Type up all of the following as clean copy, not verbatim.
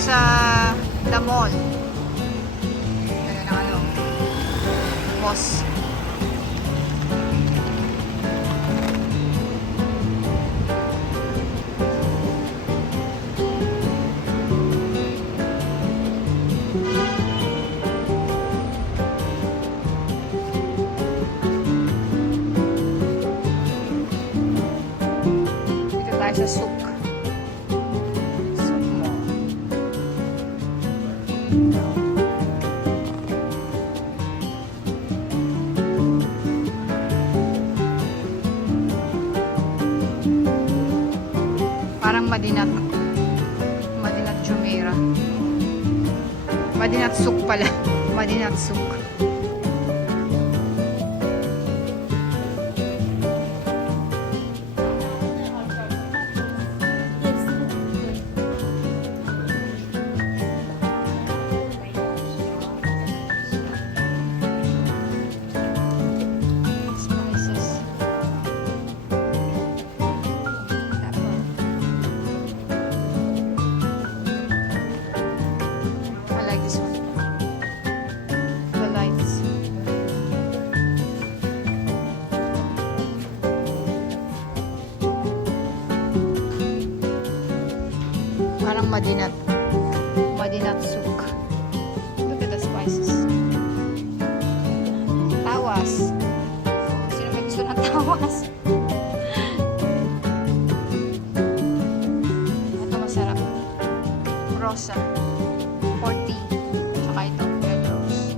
sa the mall. Ganun ang ano. Boss. Dito tayo sa souk. Souk mo. Parang Madinat Jumeirah. Madinat Souk pala. Madinat Souk. Spices. I like this one. The lights. Parang Madinat Souk. Look at the spices. Tawas. Sino may gusto ng tawas? Ito masarap. Rosa. 40. Tsaka ito, red rose.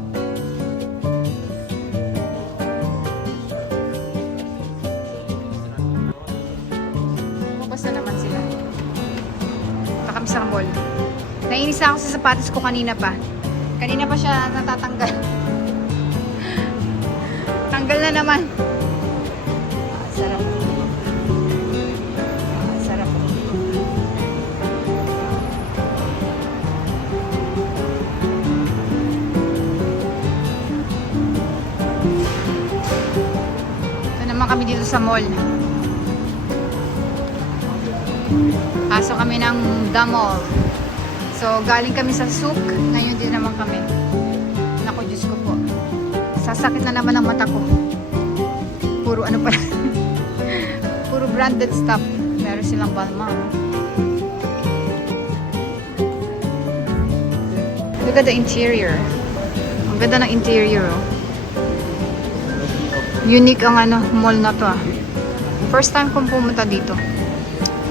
Lumabas na naman sila. Punta kami sa mall. Nainis na ako sa sapatos ko kanina pa. Kanina pa siya natatanggal. Tanggal na naman. Sarap. Sarap. Ito naman kami dito sa mall. Pasok kami ng The Mall. So, galing kami sa souk. Ngayon din naman kami. Naku, Diyos ko po. Sasakit na naman ang mata ko. Puro ano pala. Puro branded stuff. Meron silang Balmain. Look at the interior. Ang ganda ng interior. Oh. Unique ang ano, mall na to ah. First time kong pumunta dito.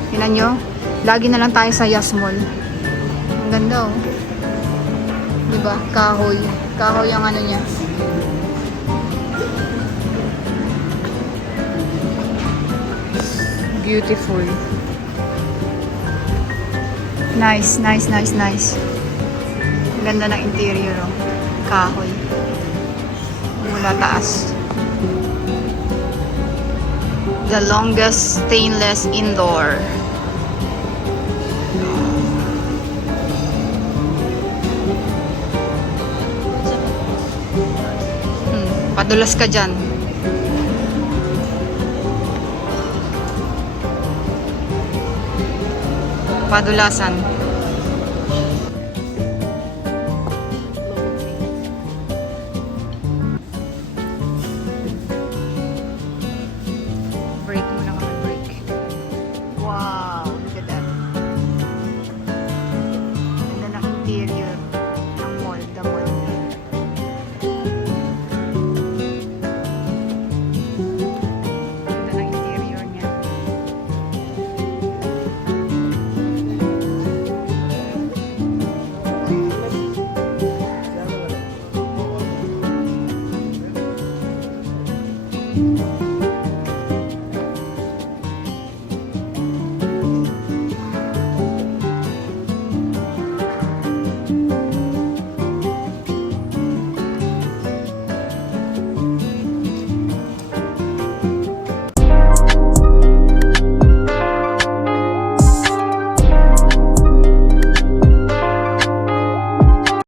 Tingnan nyo. Lagi na lang tayo sa Yas Mall. Ang ganda oh. Diba? Kahoy. Kahoy ang ano niya. Beautiful. Nice. Ang ganda ng interior oh. Kahoy. Mula taas. The longest stainless indoor. Padulas ka dyan. Padulasan.